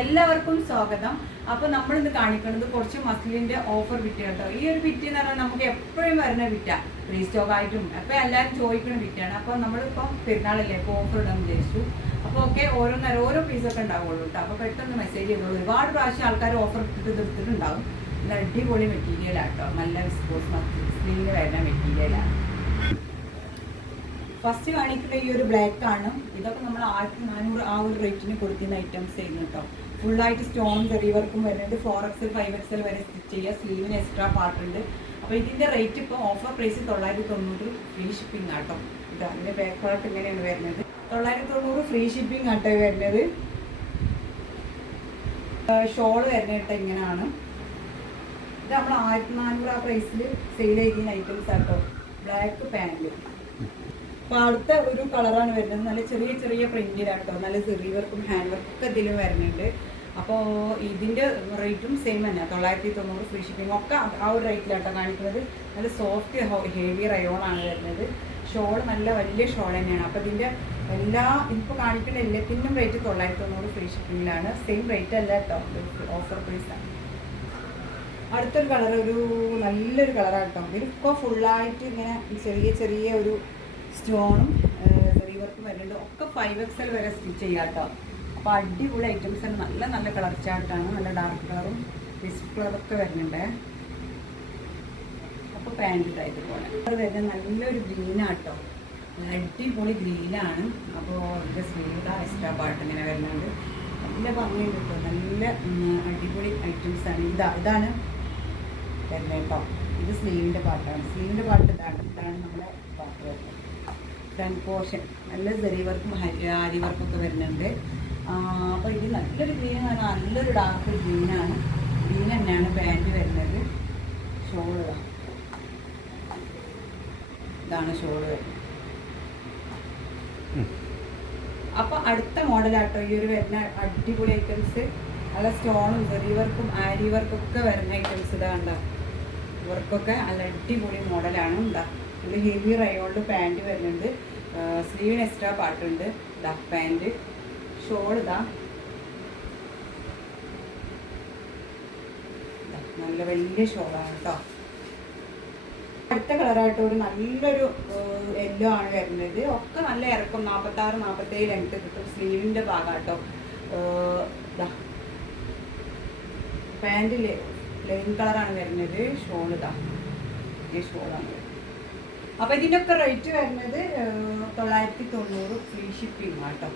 എല്ലാവർക്കും സ്വാഗതം. അപ്പോൾ നമ്മൾ ഇന്ന് കാണിക്കുന്നത് കുറച്ച് മസ്ലിന്റെ ഓഫർ വിറ്റ് കേട്ടോ ഈ ഒരു വിറ്റ് എന്ന് പറഞ്ഞാൽ നമുക്ക് എപ്പോഴും വരുന്ന വിറ്റ ഫ്രീ സ്റ്റോക്ക് ആയിട്ടും അപ്പോൾ എല്ലാവരും ചോദിക്കുന്ന വിറ്റാണ് അപ്പോൾ നമ്മളിപ്പോ പെരുന്നാളല്ലേ ഇപ്പോൾ ഓഫർ ഇടാൻ ഉദ്ദേശിച്ചു. അപ്പോൾ ഓരോ ഓരോന്നേരം ഓരോ പീസ് ഒക്കെ ഉണ്ടാവുള്ളൂ കേട്ടോ അപ്പോൾ പെട്ടെന്ന് മെസ്സേജ് ചെയ്തോളൂ. ഒരുപാട് പ്രാവശ്യം ആൾക്കാർ ഓഫർ ഇട്ടിട്ട് തീർത്തിട്ടുണ്ടാവും നല്ല അടിപൊളി മെറ്റീരിയലാട്ടോ നല്ല വിസ്കോസ് മസ്ലിന് വരുന്ന മെറ്റീരിയലാണ് ഫസ്റ്റ് കാണിക്കുന്ന ഈ ഒരു ബ്ലാക്ക് ആണ്. ഇതൊക്കെ നമ്മൾ ആയിരത്തി നാനൂറ് ആ ഒരു റേറ്റിന് കൊടുക്കുന്ന ഐറ്റംസ് ചെയ്യുന്നു കേട്ടോ ഫുള്ളായിട്ട് സ്റ്റോൺ ചെറിയ വർക്കും വരുന്നുണ്ട്. ഫോർ എക്സൽ ഫൈവ് എക്സൽ വരെ സ്റ്റിച്ച് ചെയ്യുക. സ്ലീവിന് എക്സ്ട്രാ പാർട്ട് ഉണ്ട്. അപ്പോൾ ഇതിന്റെ റേറ്റ് ഇപ്പോൾ ഓഫർ പ്രൈസ് തൊള്ളായിരത്തി തൊണ്ണൂറ് ഫ്രീ ഷിപ്പിംഗ് ആട്ടോ ഇത് അതിന്റെ ബാക്ക് പാർട്ട് ഇങ്ങനെയാണ് വരുന്നത്. തൊള്ളായിരത്തി തൊണ്ണൂറ് ഫ്രീ ഷിപ്പിംഗ് ആട്ടോ വരുന്നത്. ഷോൾ വരുന്നത് കേട്ടോ ഇങ്ങനെയാണ് ഇത് നമ്മൾ ആയിരത്തി നാനൂറ് ആ പ്രൈസിൽ സെയിൽ ചെയ്യുന്ന ഐറ്റംസ് ആട്ടോ ബ്ലാക്ക് പാന്റ് അപ്പോൾ അടുത്ത ഒരു കളറാണ് വരുന്നത്. നല്ല ചെറിയ ചെറിയ പ്രിന്റിലാട്ടോ. നല്ല ചെറിയ വർക്കും ഹാൻഡ് വർക്കും ഒക്കെ ഇതിൽ വരുന്നുണ്ട്. അപ്പോൾ ഇതിന്റെ റേറ്റും സെയിം തന്നെ. തൊള്ളായിരത്തി തൊണ്ണൂറ് ഫ്രീ ഷിപ്പിംഗ് ഒക്കെ ആ ഒരു റേറ്റിലാട്ടോ കാണിക്കുന്നത്. നല്ല സോഫ്റ്റ് ഹെവി റയോൺ ആണ് വരുന്നത്. ഷോൾ നല്ല വലിയ ഷോൾ തന്നെയാണ്. അപ്പോൾ ഇതിന്റെ എല്ലാ ഇപ്പോൾ കാണിക്കുന്ന എല്ലാത്തിനും റേറ്റ് തൊള്ളായിരത്തി തൊണ്ണൂറ് ഫ്രീ ഷിപ്പിങ്ങിലാണ് സെയിം റേറ്റ് അല്ല കേട്ടോ ഓഫർ പ്രൈസാണ് അടുത്തൊരു കളർ ഒരു നല്ലൊരു കളറാണ് കേട്ടോ ഇതിപ്പോൾ ഫുള്ളായിട്ട് ഇങ്ങനെ ചെറിയ ചെറിയ ഒരു സ്റ്റോണും ചെറിയ വർക്ക് വരുന്നുണ്ട്. ഒക്കെ ഫൈവ് എക്സൽ വരെ സ്റ്റിച്ച് ചെയ്യാം കേട്ടോ. അപ്പോൾ അടിപൊളി ഐറ്റംസ് ആണ്. നല്ല നല്ല കളർ ചാർട്ടാണ് നല്ല ഡാർക്ക് കളറും പിസ്റ്റ് കളറൊക്കെ വരുന്നുണ്ട്. അപ്പോൾ പാന്റ് ഇതുപോലെ. വരുന്നത് നല്ലൊരു ഗ്രീനാണ് കേട്ടോ. അടിപൊളി ഗ്രീനാണ് അപ്പോൾ ഇതിന്റെ സ്ലീവ് എക്സ്ട്രാ പാർട്ട് ഇങ്ങനെ വരുന്നുണ്ട്. നല്ല ഭംഗിയുണ്ട് കേട്ടോ. നല്ല അടിപൊളി ഐറ്റംസ് ആണ്. ഇതാ ഇതാണ് വരുന്നത് കേട്ടോ. ഇത് സ്ലീവിന്റെ പാർട്ടാണ് സ്ലീവിന്റെ പാർട്ട് ഇതാണ്. ഇതാണ് നമ്മുടെ പാർട്ട് വരുന്നത്. ഫ്രണ്ട് പോർഷൻ നല്ല ചെറിയ വർക്കും ആരി വർക്കൊക്കെ വരുന്നുണ്ട്. അപ്പോൾ ഇത് നല്ലൊരു ഗ്രീൻ ആണ്. നല്ലൊരു ഡാർക്ക് ഗ്രീനാണ് ഗ്രീൻ തന്നെയാണ് പാന്റ് വരുന്നത്. ഷോൾ ഇതാണ് ഷോൾ വരുന്നത് അപ്പോൾ അടുത്ത മോഡലാട്ടോ ഈ ഒരു വരുന്ന അടിപൊളി ഐറ്റംസ് നല്ല സ്റ്റോണും ചെറിയ വർക്കും ആരി വർക്കും ഒക്കെ വരുന്ന ഐറ്റംസ് ഇതാണ്ടാ വർക്കൊക്കെ നല്ല അടിപൊളി മോഡലാണ് ഉണ്ടാ ഇതിൽ ഹെവി റയോൾഡ് പാന്റ് വരുന്നുണ്ട്. സ്ലീവിന് എക്സ്ട്രാ പാട്ടുണ്ട്. ദാ പാന്റ്. ഷോൾ ഇതാ നല്ല വലിയ ഷോളാണ് കേട്ടോ അടുത്ത കളറായിട്ട് ഒരു നല്ലൊരു യെല്ലോ ആണ് വരുന്നത്. ഒക്കെ നല്ല ഇറക്കും നാൽപ്പത്തി ആറ് നാൽപ്പത്തേഴ് ലെങ്ത് കിട്ടും സ്ലീവിന്റെ ഭാഗമാട്ടോ പാന്റിൽ പ്ലെയിൻ കളറാണ് വരുന്നത്. ഷോൾ ഇതാ ഈ ഷോളാണ് അപ്പോൾ ഇതിന്റെ റേറ്റ് വരുന്നത് തൊള്ളായിരത്തി തൊണ്ണൂറ് ഫ്രീ ഷിപ്പിംഗ് കേട്ടോ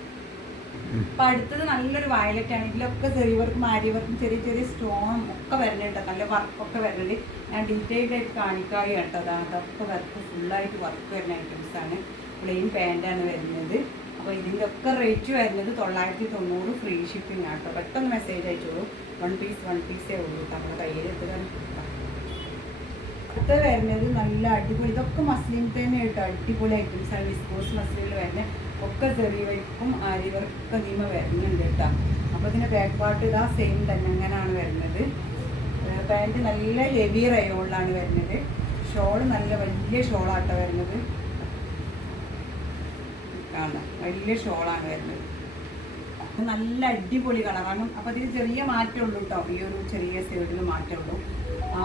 അപ്പൊ അടുത്തത് നല്ലൊരു വയലറ്റ് ആണ്. ഇതിലൊക്കെ ചെറിയ വർക്കും ചെറിയ ചെറിയ സ്റ്റോണും ഒക്കെ വരുന്നുണ്ട് നല്ല വർക്കൊക്കെ വരുന്നുണ്ട്. ഞാൻ ഡീറ്റെയിൽഡ് ആയിട്ട് കാണിക്കാൻ കേട്ടോ അതാ അതൊക്കെ വർക്ക് ഫുള്ളായിട്ട് വർക്ക് വരുന്ന ഐറ്റംസ് ആണ്. പ്ലെയിൻ പാന്റാണ് വരുന്നത്. അപ്പോൾ ഇതിന്റെ ഒക്കെ റേറ്റ് വരുന്നത് തൊള്ളായിരത്തി തൊണ്ണൂറ് ഫ്രീ ഷിപ്പിംഗ് ആട്ടോ പെട്ടെന്ന് മെസ്സേജ് അയച്ചോളൂ. വൺ പീസ് വൺ പീസേ ഉള്ളൂ. നമ്മുടെ കയ്യിൽ അടുത്ത വരുന്നത് നല്ല അടിപൊളി. ഇതൊക്കെ മസ്ലിം തന്നെ കേട്ടോ. അടിപൊളി ഐറ്റംസ് ആണ് ഡിസ്പോസ് മസ്ലിമിൽ വരുന്നത് ഒക്കെ ചെറിയ വൈപ്പും ആര്യവർക്കൊക്കെ നീമ വരുന്നുണ്ട് കേട്ടോ. അപ്പോൾ ഇതിന്റെ ബാക്ക് പാർട്ട് ഇതാ സെയിം തന്നെ. അങ്ങനെയാണ് വരുന്നത്. പാന്റ് നല്ല ഹെവി റയോളിലാണ് വരുന്നത്. ഷോൾ നല്ല വലിയ ഷോളാട്ടോ വരുന്നത്. കാണാം. വലിയ ഷോളാണ് വരുന്നത്. നല്ല അടിപൊളി കളറാണ് അപ്പോൾ ഇതിൽ ചെറിയ മാറ്റമുള്ളൂ കേട്ടോ ഈ ഒരു ചെറിയ സൈഡിൽ മാറ്റമുള്ളൂ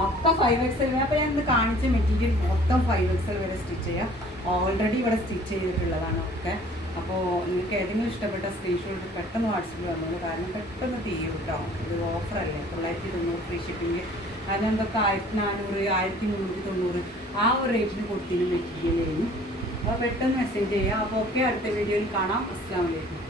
ഒക്കെ ഫൈവ് എക്സൽ വരെ അപ്പോൾ ഞാൻ ഇത് കാണിച്ച മെറ്റീരിയൽ മൊത്തം ഫൈവ് എക്സൽ വരെ സ്റ്റിച്ച് ചെയ്യാം. ഓൾറെഡി ഇവിടെ സ്റ്റിച്ച് ചെയ്തിട്ടുള്ളതാണ് ഒക്കെ. അപ്പോൾ നിങ്ങൾക്ക് ഏതെങ്കിലും ഇഷ്ടപ്പെട്ട സ്ക്രീൻഷോട്ട് പെട്ടെന്ന് വാട്സപ്പിൽ വന്നോളൂ. കാരണം പെട്ടെന്ന് തീരും കേട്ടോ ഇത് ഓഫറല്ലേ തൊള്ളായിരത്തി തൊണ്ണൂറ് ഫ്രീ ഷിപ്പിംഗ് കാരണം എന്തൊക്കെ ആയിരത്തി നാനൂറ് ആയിരത്തി മുന്നൂറ്റി തൊണ്ണൂറ് ആ ഒരു റേറ്റിന് കൊടുത്തിന് മെറ്റീരിയൽ ചെയ്യുന്നു അപ്പോൾ പെട്ടെന്ന് മെസ്സേജ് ചെയ്യാം. അപ്പോൾ ഓക്കെ അടുത്ത വീഡിയോയിൽ കാണാം. അസ്സാം വലൈക്കും